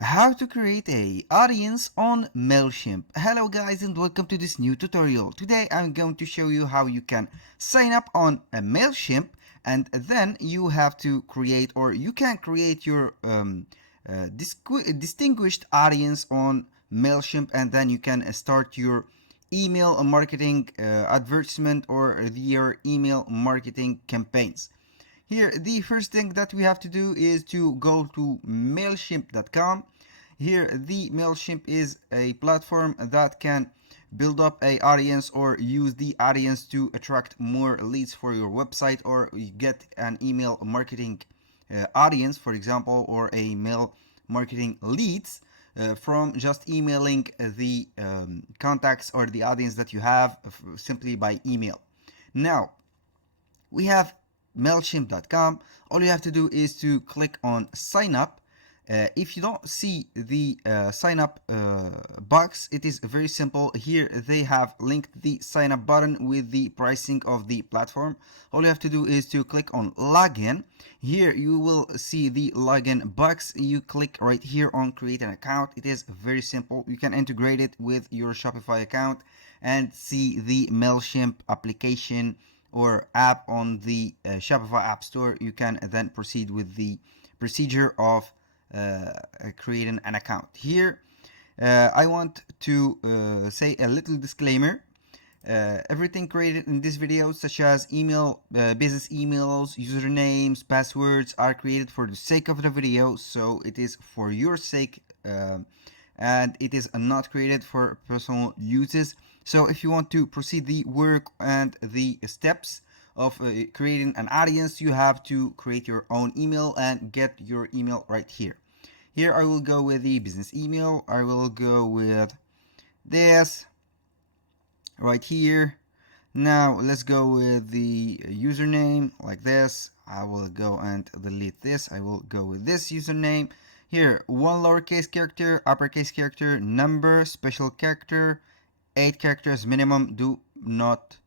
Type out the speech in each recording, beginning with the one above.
How to create a audience on Mailchimp. Hello guys and welcome to this new tutorial. Today I'm going to show you how you can sign up on a Mailchimp, and then you have to create, or you can create your distinguished audience on Mailchimp, and then you can start your email marketing advertisement or your email marketing campaigns. Here, the first thing that we have to do is to go to Mailchimp.com. Here, the Mailchimp is a platform that can build up a audience or use the audience to attract more leads for your website, or you get an email marketing audience, for example, or a mail marketing leads from just emailing the contacts or the audience that you have simply by email. Now, we have Mailchimp.com. All you have to do is to click on sign up. If you don't see the sign up box, it is very simple. Here they have linked the sign up button with the pricing of the platform. All you have to do is to click on login. Here you will see the login box. You click right here on create an account. It is very simple. You can integrate it with your Shopify account and see the Mailchimp application or app on the Shopify App Store. You can then proceed with the procedure of creating an account. Here, I want to say a little disclaimer. Everything created in this video, such as business emails, usernames, passwords, are created for the sake of the video, so it is for your sake, and it is not created for personal uses. So if you want to proceed the work and the steps of creating an audience, you have to create your own email and get your email right here. Here I will go with the business email. I will go with this right here. Now let's go with the username like this. I will go and delete this. I will go with this username. Here, one lowercase character, uppercase character, number, special character, 8 characters minimum, do not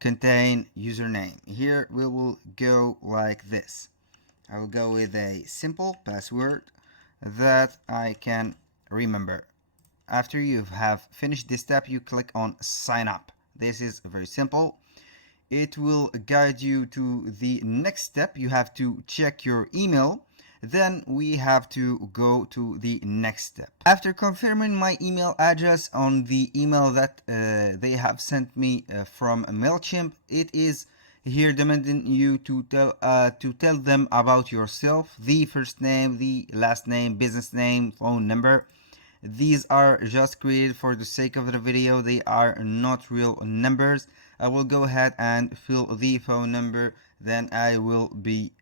contain username. Here we will go like this. I will go with a simple password that I can remember. After you have finished this step, you click on sign up. This is very simple. It will guide you to the next step. You have to check your email. Then we have to go to the next step. After confirming my email address on the email that they have sent me from Mailchimp, it is here demanding you to tell them about yourself: the first name, the last name, business name, phone number. These are just created for the sake of the video. They are not real numbers. I will go ahead and fill the phone number, then I will be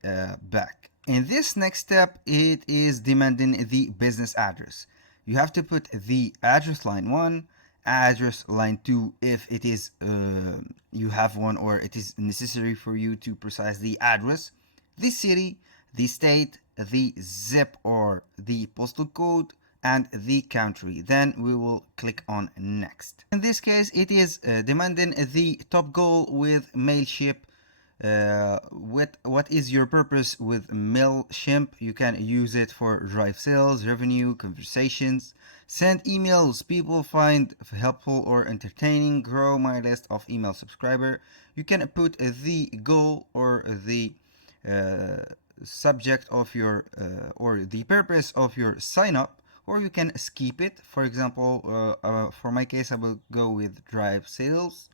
back. In this next step, it is demanding the business address. You have to put the address line 1, address line 2 if it is you have one, or it is necessary for you to precise the address, the city, the state, the zip or the postal code, and the country. Then we will click on next. In this case, it is demanding the top goal with Mailchimp. What is your purpose with Mailchimp? You can use it for drive sales, revenue, conversations, send emails people find helpful or entertaining, grow my list of email subscriber. You can put the goal or the subject of your or the purpose of your sign up, or you can skip it. For example, for my case, I will go with drive sales,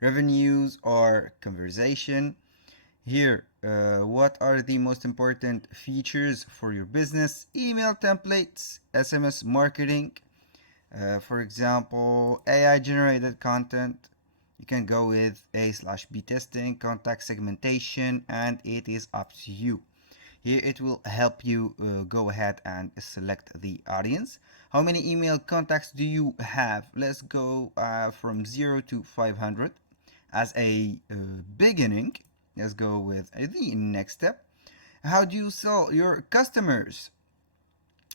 revenues, or conversation. Here, what are the most important features for your business? Email templates, SMS marketing, for example, AI generated content. You can go with A/B testing, contact segmentation, and it is up to you. Here it will help you go ahead and select the audience. How many email contacts do you have? Let's go from 0 to 500 as a beginning. Let's go with the next step. How do you sell your customers?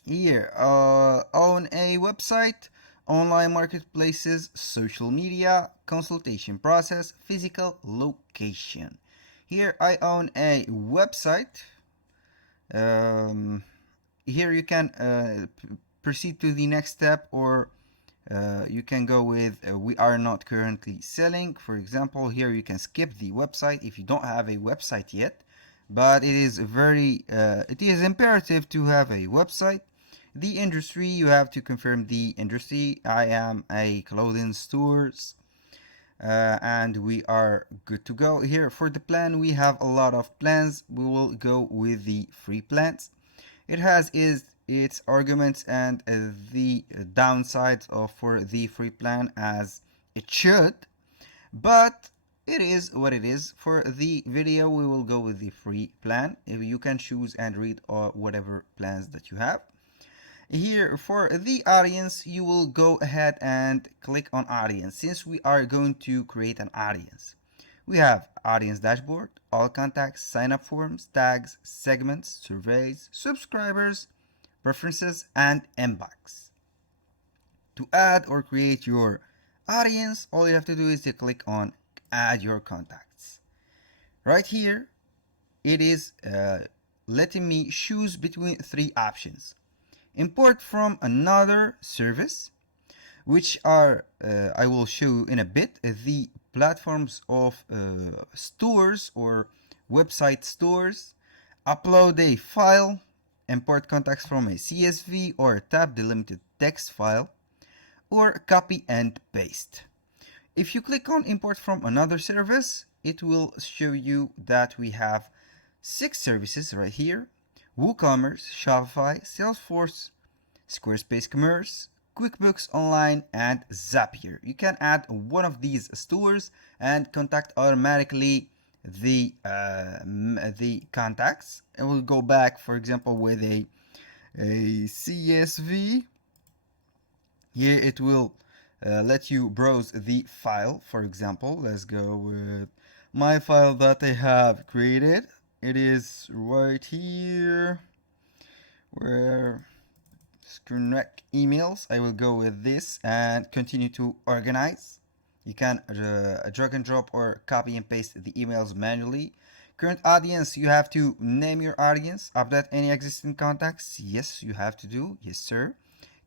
Here, own a website, online marketplaces, social media, consultation process, physical location. Here I own a website. here you can proceed to the next step, or you can go with we are not currently selling. For example, here you can skip the website if you don't have a website yet, but it is imperative to have a website. The industry, you have to confirm the industry. I am a clothing stores, and we are good to go. Here for the plan, we have a lot of plans. We will go with the free plans. It has its arguments and the downsides of for the free plan, as it should, but it is what it is. For the video, we will go with the free plan. You can choose and read whatever plans that you have. Here for the audience, you will go ahead and click on audience, since we are going to create an audience. We have audience dashboard, all contacts, sign up forms, tags, segments, surveys, subscribers, preferences, and inbox. To add or create your audience, all you have to do is to click on add your contacts. Right here, it is letting me choose between three options. Import from another service, which are I will show you in a bit, the platforms of stores or website stores. Upload a file, import contacts from a CSV or a tab delimited text file, or copy and paste. If you click on import from another service, it will show you that we have 6 services right here: WooCommerce, Shopify, Salesforce, Squarespace Commerce, QuickBooks Online, and Zapier. You can add one of these stores and contact automatically the contacts. And we'll go back, for example, with a CSV. Here it will let you browse the file. For example, let's go with my file that I have created. It is right here where connect emails. I will go with this and continue to organize. You can drag and drop or copy and paste the emails manually. Current audience, you have to name your audience. Update any existing contacts. Yes, you have to do. Yes, sir.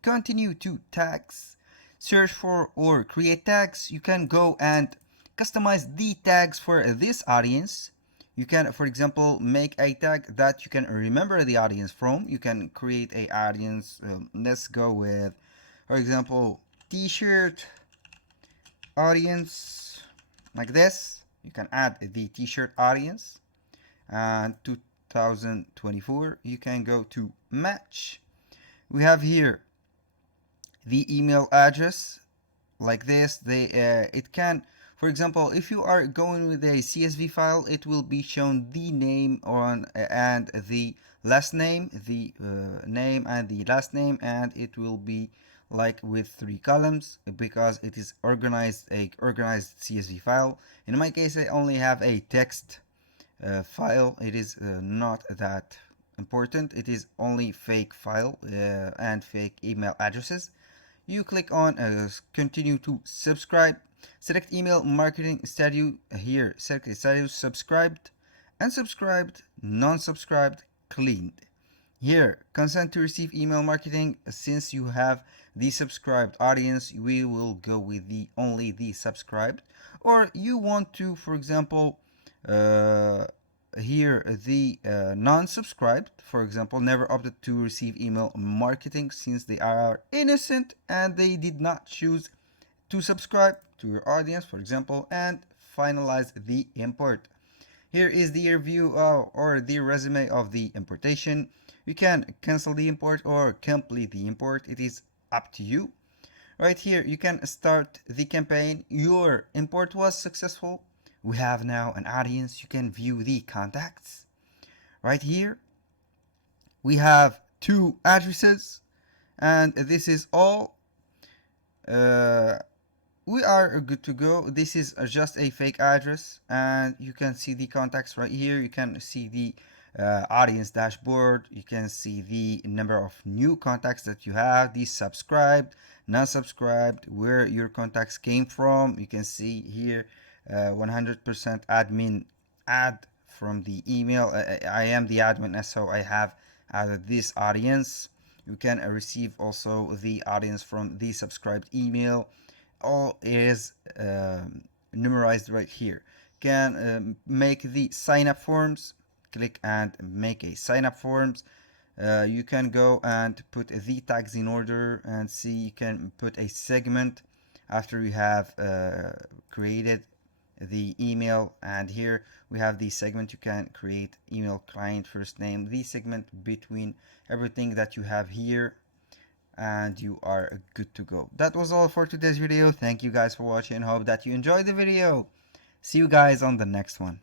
Continue to tags. Search for or create tags. You can go and customize the tags for this audience. You can, for example, make a tag that you can remember the audience from. You can create a audience. Let's go with, for example, t-shirt audience, like this. You can add the t-shirt audience. And 2024, you can go to match. We have here the email address, like this. It can, for example, if you are going with a CSV file, it will be shown the name on and the last name, the name and the last name, and it will be like with 3 columns because it is organized CSV file. In my case, I only have a text file. It is not that important. It is only fake file and fake email addresses. You click on continue to subscribe. Select email marketing status. Here select status subscribed, unsubscribed, non-subscribed, cleaned. Here consent to receive email marketing. Since you have the subscribed audience, we will go with only the subscribed. Or you want to, for example, here the non-subscribed, for example, never opted to receive email marketing, since they are innocent and they did not choose to subscribe to your audience, for example, and finalize the import. Here is the review or the resume of the importation. You can cancel the import or complete the import. It is up to you. Right here, you can start the campaign. Your import was successful. We have now an audience. You can view the contacts. Right here, we have 2 addresses, and this is all. We are good to go. This is just a fake address, and you can see the contacts right here. You can see the audience dashboard. You can see the number of new contacts that you have, the subscribed, non-subscribed, where your contacts came from. You can see here 100% admin ad from the email. I am the admin, so I have add this audience. You can receive also the audience from the subscribed email. All is numerized right here. Can make the sign up forms. Click and make a sign up forms. You can go and put the tags in order and see. You can put a segment after you have created the email, and here we have the segment. You can create email client first name, the segment between everything that you have here, and you are good to go. That was all for today's video. Thank you guys for watching. Hope that you enjoyed the video. See you guys on the next one.